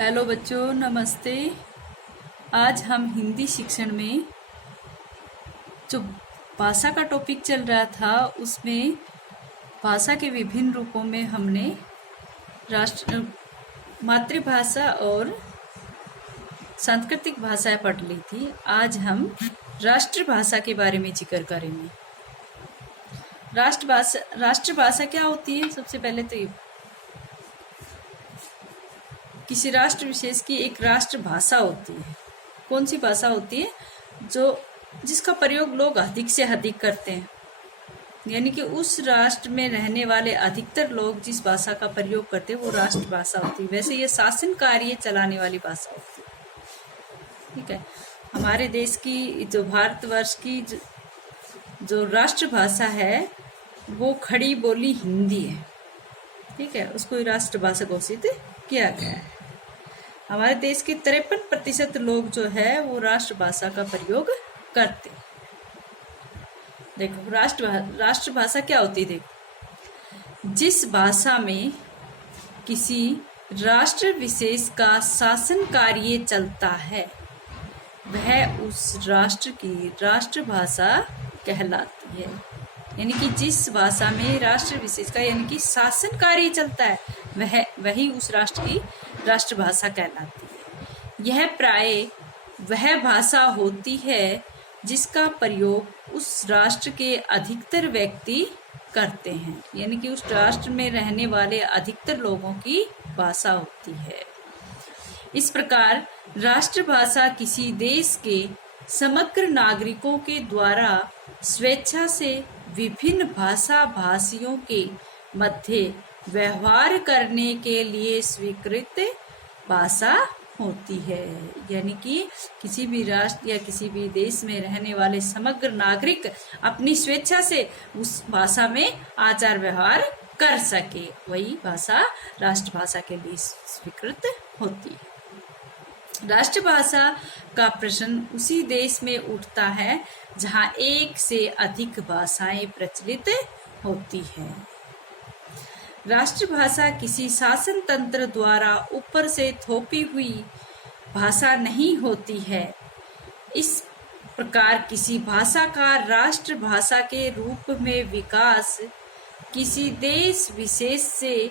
Hello बच्चों, नमस्ते। आज हम हिंदी शिक्षण में जो भाषा का टॉपिक चल रहा था उसमें भाषा के विभिन्न रूपों में हमने मातृभाषा और सांस्कृतिक भाषाएं पढ़ ली थी। आज हम राष्ट्रभाषा के बारे में जिक्र करेंगे। राष्ट्रभाषा क्या होती है? सबसे पहले तो किसी राष्ट्र विशेष की एक राष्ट्रभाषा होती है। कौन सी भाषा होती है? जिसका प्रयोग लोग अधिक से अधिक करते हैं, यानी कि उस राष्ट्र में रहने वाले अधिकतर लोग जिस भाषा का प्रयोग करते हैं वो राष्ट्रभाषा होती है। वैसे ये शासन कार्य चलाने वाली भाषा होती है। ठीक है, हमारे देश की जो भारतवर्ष की जो राष्ट्रभाषा है वो खड़ी बोली हिंदी है। ठीक है, उसको राष्ट्रभाषा घोषित किया गया है। हमारे देश के 53% लोग जो है वो राष्ट्रभाषा का प्रयोग करते। देखो, राष्ट्रभाषा क्या होती है? देखो, जिस भाषा में किसी राष्ट्र विशेष का शासन कार्य चलता है वह उस राष्ट्र की राष्ट्रभाषा कहलाती है। यानी कि जिस भाषा में राष्ट्र विशेष का यानी कि शासन कार्य चलता है वही उस राष्ट्र की राष्ट्रभाषा कहलाती है। यह प्राय वह भाषा होती है जिसका प्रयोग उस राष्ट्र के अधिकतर व्यक्ति करते हैं, यानी कि उस राष्ट्र में रहने वाले अधिकतर लोगों की भाषा होती है। इस प्रकार राष्ट्रभाषा किसी देश के समग्र नागरिकों के द्वारा स्वेच्छा से विभिन्न भाषा भाषियों के मध्य व्यवहार करने के लिए स्वीकृत भाषा होती है। यानी कि किसी भी राष्ट्र या किसी भी देश में रहने वाले समग्र नागरिक अपनी स्वेच्छा से उस भाषा में आचार व्यवहार कर सके, वही भाषा राष्ट्रभाषा के लिए स्वीकृत होती है। राष्ट्रभाषा का प्रश्न उसी देश में उठता है जहां एक से अधिक भाषाएं प्रचलित होती हैं। राष्ट्रभाषा किसी शासन तंत्र द्वारा ऊपर से थोपी हुई भाषा नहीं होती है। इस प्रकार किसी भाषा का राष्ट्रभाषा के रूप में विकास किसी देश विशेष से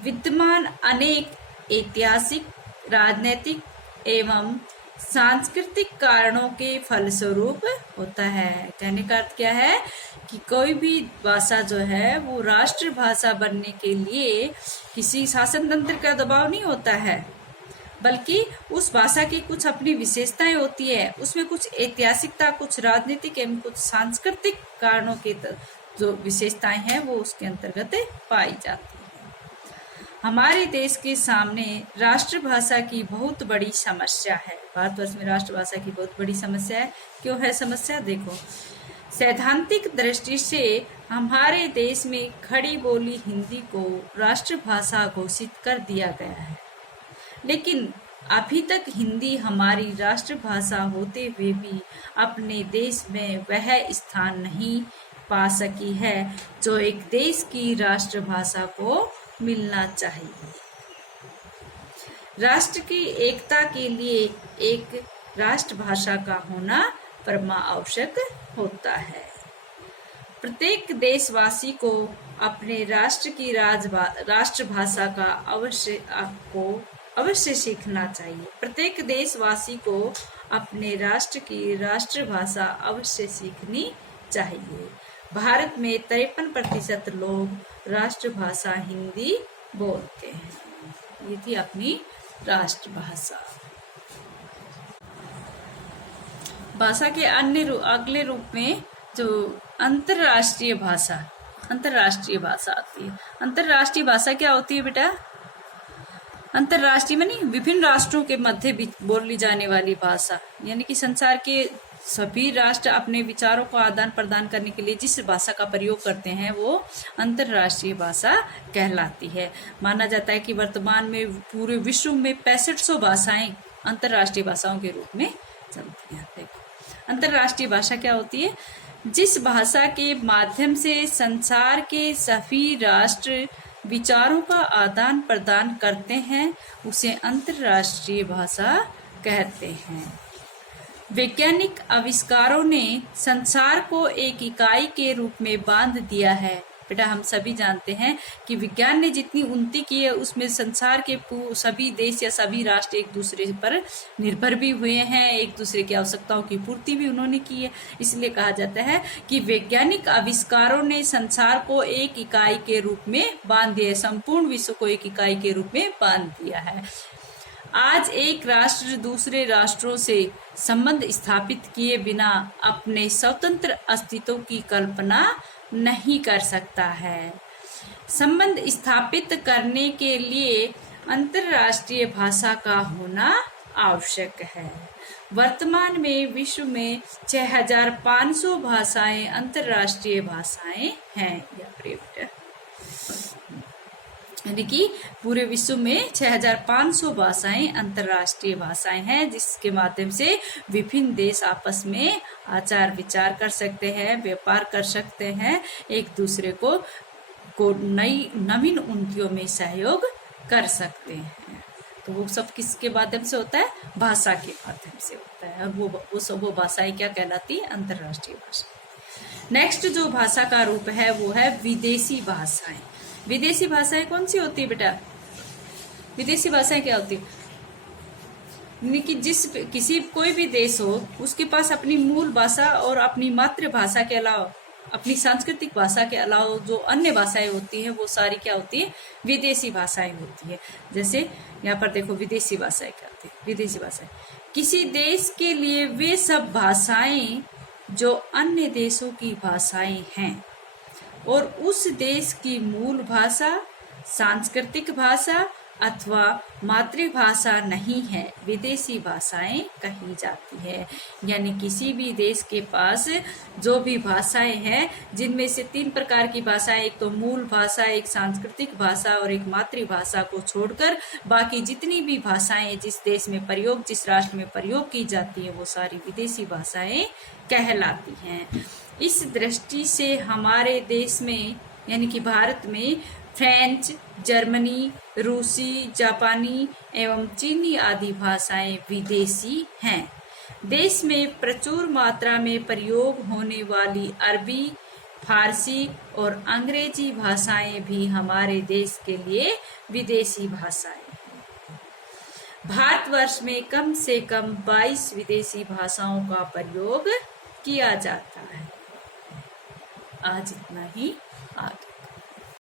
विद्यमान अनेक ऐतिहासिक, राजनीतिक एवं सांस्कृतिक कारणों के फलस्वरूप होता है। कहने का अर्थ क्या है कि कोई भी भाषा जो है वो राष्ट्रभाषा बनने के लिए किसी शासन तंत्र का दबाव नहीं होता है, बल्कि उस भाषा की कुछ अपनी विशेषताएं होती है। उसमें कुछ ऐतिहासिकता, कुछ राजनीतिक एवं कुछ सांस्कृतिक कारणों के जो विशेषताएं हैं वो उसके अंतर्गत पाई जाती है। हमारे देश के सामने राष्ट्रभाषा की बहुत बड़ी समस्या है। भारतवर्ष में राष्ट्रभाषा की बहुत बड़ी समस्या है। क्यों है समस्या? देखो, सैद्धांतिक दृष्टि से हमारे देश में खड़ी बोली हिंदी को राष्ट्रभाषा घोषित कर दिया गया है, लेकिन अभी तक हिंदी हमारी राष्ट्रभाषा होते हुए भी अपने देश में वह स्थान नहीं पा सकी है जो एक देश की राष्ट्रभाषा को मिलना चाहिए। राष्ट्र की एकता के लिए एक राष्ट्रभाषा का होना परमा आवश्यक होता है। प्रत्येक देशवासी को अपने राष्ट्र की राष्ट्रभाषा का अवश्य सीखना चाहिए। प्रत्येक देशवासी को अपने राष्ट्र की राष्ट्रभाषा अवश्य सीखनी चाहिए। भारत में 53% लोग राष्ट्रभाषा हिंदी बोलते हैं। ये थी अपनी राष्ट्रभाषा। भाषा के अगले रूप में जो अंतरराष्ट्रीय भाषा आती है। अंतरराष्ट्रीय भाषा क्या होती है बेटा? अंतरराष्ट्रीय मानी विभिन्न राष्ट्रों के मध्य बोली जाने वाली भाषा, यानी कि संसार के सभी राष्ट्र अपने विचारों को आदान प्रदान करने के लिए जिस भाषा का प्रयोग करते हैं वो अंतरराष्ट्रीय भाषा कहलाती है। माना जाता है कि वर्तमान में पूरे विश्व में 6500 भाषाएं अंतरराष्ट्रीय भाषाओं के रूप में चलती हैं। देखो, अंतरराष्ट्रीय भाषा क्या होती है? जिस भाषा के माध्यम से संसार के सभी राष्ट्र विचारों का आदान प्रदान करते हैं उसे अंतर्राष्ट्रीय भाषा कहते हैं। वैज्ञानिक आविष्कारों ने संसार को एक इकाई के रूप में बांध दिया है। बेटा हम सभी जानते हैं कि विज्ञान ने जितनी उन्नति की है उसमें संसार के सभी देश या सभी राष्ट्र एक दूसरे पर निर्भर भी हुए हैं, एक दूसरे की आवश्यकताओं की पूर्ति भी उन्होंने की है। इसलिए कहा जाता है कि वैज्ञानिक आविष्कारों ने संसार को एक इकाई के रूप में बांध दिया है, संपूर्ण विश्व को एक इकाई के रूप में बांध दिया है। आज एक राष्ट्र दूसरे राष्ट्रों से संबंध स्थापित किए बिना अपने स्वतंत्र अस्तित्व की कल्पना नहीं कर सकता है। संबंध स्थापित करने के लिए अंतर्राष्ट्रीय भाषा का होना आवश्यक है। वर्तमान में विश्व में 6500 भाषाएं अंतर्राष्ट्रीय भाषाएं हैं। यानी कि पूरे विश्व में 6500 भाषाएं अंतर्राष्ट्रीय भाषाएं हैं, जिसके माध्यम से विभिन्न देश आपस में आचार विचार कर सकते हैं, व्यापार कर सकते हैं, एक दूसरे को नई नवीन उन्नतियों में सहयोग कर सकते हैं। तो वो सब किसके माध्यम से होता है? भाषा के माध्यम से होता है। और वो भाषाएं क्या कहलाती है? अंतर्राष्ट्रीय भाषा। नेक्स्ट जो भाषा का रूप है वो है विदेशी भाषाएं। विदेशी भाषाएं कौन सी होती है बेटा? विदेशी भाषाएं क्या होती है कि कोई भी देश हो उसके पास अपनी मूल भाषा और अपनी मातृभाषा के अलावा, अपनी सांस्कृतिक भाषा के अलावा जो अन्य भाषाएं होती हैं वो सारी क्या होती है? विदेशी भाषाएं होती है। जैसे यहाँ पर देखो विदेशी भाषाएं क्या होती है? विदेशी भाषाएं किसी देश के लिए वे सब भाषाएं जो अन्य देशों की भाषाएं हैं और उस देश की मूल भाषा, सांस्कृतिक भाषा अथवा मातृभाषा नहीं है, विदेशी भाषाएं कही जाती है। यानी किसी भी देश के पास जो भी भाषाएं हैं, जिनमें से 3 प्रकार की भाषाएं, एक तो मूल भाषा, एक सांस्कृतिक भाषा और एक मातृभाषा को छोड़कर बाकी जितनी भी भाषाएं जिस देश में प्रयोग, जिस राष्ट्र में प्रयोग की जाती है, वो सारी विदेशी भाषाएं कहलाती हैं। इस दृष्टि से हमारे देश में यानी कि भारत में फ्रेंच, जर्मनी, रूसी, जापानी एवं चीनी आदि भाषाएं विदेशी हैं। देश में प्रचुर मात्रा में प्रयोग होने वाली अरबी, फारसी और अंग्रेजी भाषाएं भी हमारे देश के लिए विदेशी भाषाएं हैं। भारतवर्ष में कम से कम 22 विदेशी भाषाओं का प्रयोग किया जाता है। आज इतना ही। आगे